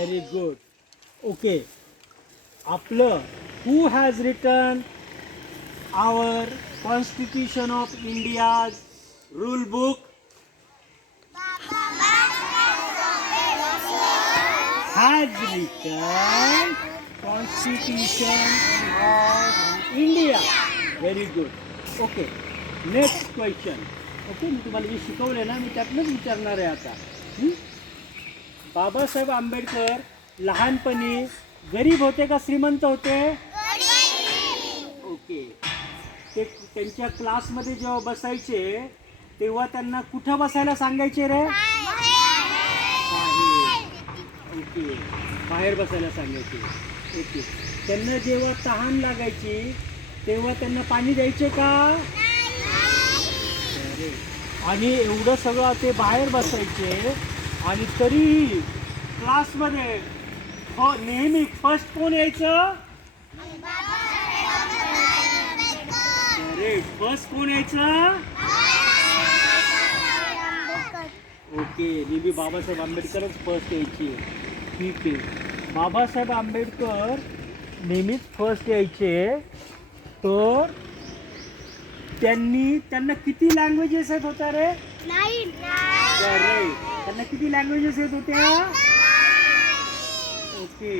Very good. Okay, आपलं who has written our constitution of India's rule book? Has written constitution of India. Very good. Okay, next question. ओके, मी तुम्हाला जे शिकवले ना, मी त्यातनंच विचारणार आहे आता. बाबासाहेब आंबेडकर लहानपणी गरीब होते का श्रीमंत होते? ओके, ते त्यांच्या क्लासमध्ये जेव्हा बसायचे तेव्हा त्यांना कुठं बसायला सांगायचे रे? ओके, बाहेर बसायला सांगायचे. ओके, त्यांना जेव्हा तहान लागायची तेव्हा त्यांना पाणी द्यायचे का? अरे, आणि एवढं सगळं ते बाहेर बसायचे आणि तरीही क्लासमध्ये नेहमी फर्स्ट कोण यायचं? अरे, फर्स्ट कोण यायचं? ओके, नेहमी बाबासाहेब आंबेडकरच फर्स्ट यायची. ठीक आहे, बाबासाहेब आंबेडकर नेहमीच फर्स्ट यायचे. तर त्यांना किती लँग्वेजेस येत होत्या रे? अरे, त्यांना किती लँग्वेजेस येत होत्या? ओके,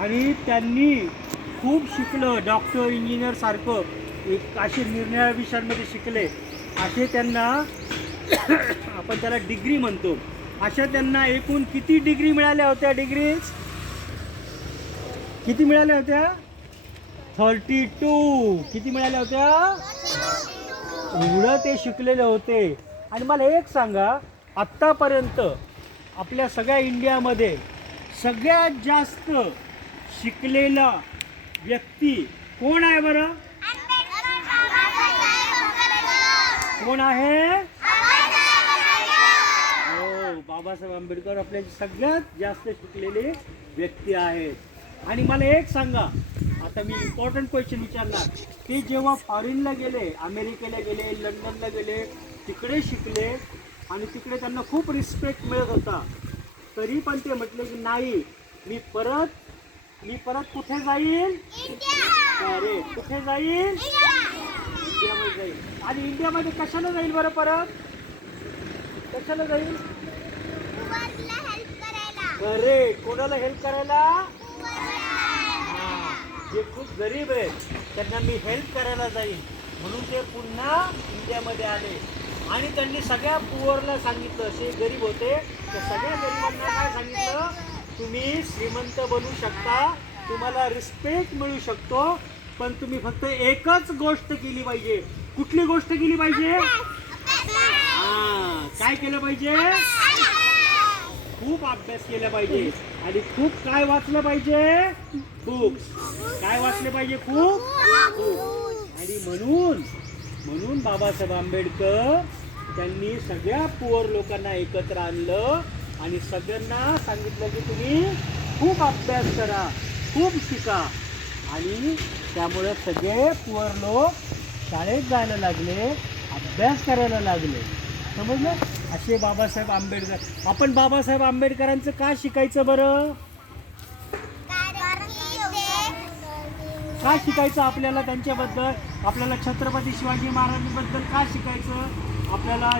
आणि त्यांनी खूप शिकलं, डॉक्टर इंजिनियर सारखं एक असे निरनिराळ्या विषयांमध्ये शिकले. असे त्यांना आपण त्याला डिग्री म्हणतो. अशा त्यांना एकूण किती डिग्री मिळाल्या होत्या? डिग्रीज किती मिळाल्या होत्या? 32. किती मिळाल्या होत्या? एवढं ते शिकलेले होते. आणि मला एक सांगा, आत्तापर्यंत आपल्या सगळ्या इंडियामध्ये सगळ्यात जास्त शिकलेला व्यक्ती कोण आहे बरं? कोण आहे? हो, बाबासाहेब आंबेडकर आपल्या सगळ्यात जास्त शिकलेले व्यक्ती आहेत. आणि मला एक सांगा, आता मी इम्पॉर्टंट क्वेश्चन विचारणार. ते जेव्हा फॉरेनला गेले, अमेरिकेला गेले, लंडनला गेले, तिकडे शिकले आणि तिकडे त्यांना खूप रिस्पेक्ट मिळत होता, तरी पण ते म्हटले की नाही, मी परत कुठे जाईल? अरे, कुठे जाईल? इंडियामध्ये जाईल. आणि इंडियामध्ये कशाला जाईल बरं? परत कशाला जाईल? अरे, कोणाला हेल्प करायला? जे खूप गरीब आहेत त्यांना मी हेल्प करायला जाईल म्हणून ते पुन्हा इंडियामध्ये आले. आणि त्यांनी सगळ्या पुअरला सांगितलं, जे गरीब होते त्या सगळ्या गरिबांना काय सांगितलं? तुम्ही श्रीमंत बनू शकता, तुम्हाला रिस्पेक्ट मिळू शकतो, पण तुम्ही फक्त एकच गोष्ट केली पाहिजे. कुठली गोष्ट केली पाहिजे? काय केलं पाहिजे? खूप अभ्यास केला पाहिजे आणि खूप काय वाचलं पाहिजे? बुक्स. काय वाचले पाहिजे? खूप. आणि म्हणून बाबासाहेब आंबेडकर त्यांनी सगळ्या पुअर लोकांना एकत्र आणलं आणि सगळ्यांना सांगितलं की तुम्ही खूप अभ्यास करा, खूप शिका. आणि त्यामुळे सगळे पुअर लोक शाळेत जायला लागले, अभ्यास करायला लागले. समजलं? असे बाबासाहेब आंबेडकर. आपण बाबासाहेब आंबेडकरांचं का शिकायचं बरं? का शिकायचं आपल्याला त्यांच्याबद्दल? आपल्याला छत्रपती शिवाजी महाराजांबद्दल का शिकायचं? आपल्याला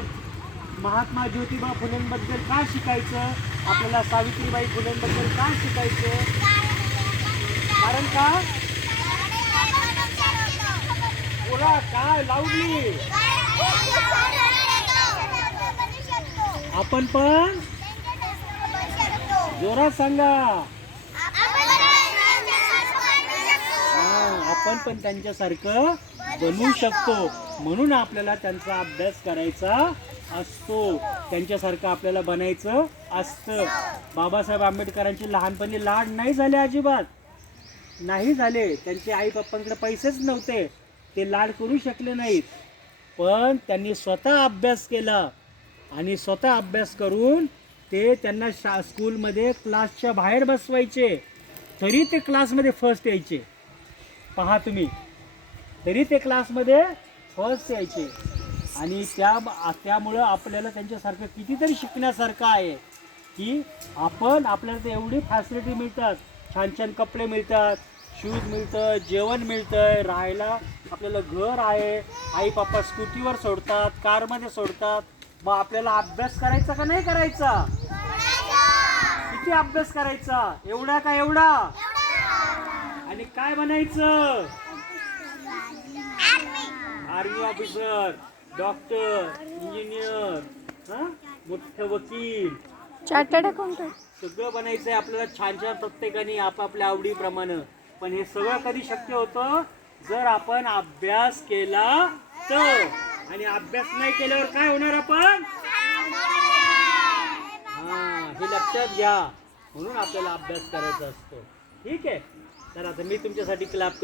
महात्मा ज्योतिबा फुलेंबद्दल का शिकायचं? आपल्याला सावित्रीबाई फुलेंबद्दल का शिकायचं? कारण का? बोला, काय लावली? आपण पण जोरात सांगा. आपण पण त्यांच्यासारखं बनू शकतो. म्हणून आपल्याला त्यांचा अभ्यास करायचा असतो, त्यांच्यासारखं आपल्याला बनायचं असतं. बाबासाहेब आंबेडकरांची लहानपणी लाड नाही झाले, अजिबात नाही झाले. त्यांचे आई बाप्पांकडे पैसेच नव्हते, ते लाड करू शकले नाहीत. पण त्यांनी स्वतः अभ्यास केला आणि स्वतः अभ्यास करून ते त्यांना स्कूलमध्ये क्लासच्या बाहेर बसवायचे, तरी ते क्लासमध्ये फर्स्ट यायचे. पहा तुम्ही, तरी ते क्लासमध्ये फर्स्ट यायचे. आणि त्यामुळं आपल्याला त्यांच्यासारखं कितीतरी शिकण्यासारखं आहे की आपण आपल्याला ते एवढी फॅसिलिटी मिळतात, छान छान कपडे मिळतात, शूज मिळतं, जेवण मिळतंय, राहायला आपल्याला घर आहे, आई पप्पा स्कूटीवर सोडतात, कारमध्ये सोडतात. मग आपल्याला अभ्यास करायचा का नाही करायचा? किती अभ्यास करायचा? एवढा का एवढा? आणि काय बनायचं? आर्मी ऑफिसर, डॉक्टर, इंजिनियर, मोठं वकील, चार्टर्ड अकाउंटंट सगळं बनायचंय आपल्याला छान छान प्रत्येकाने आपापल्या आवडीप्रमाणे. पण हे सगळं कधी शक्य होतं? जर आपण अभ्यास केला तर. आणि अभ्यास नाही केल्यावर काय होणार आपण? हे लक्षात घ्या. म्हणून आपल्याला अभ्यास करायचा असतो. ठीक आहे, तर आता मी तुमच्यासाठी क्लॅप करतो.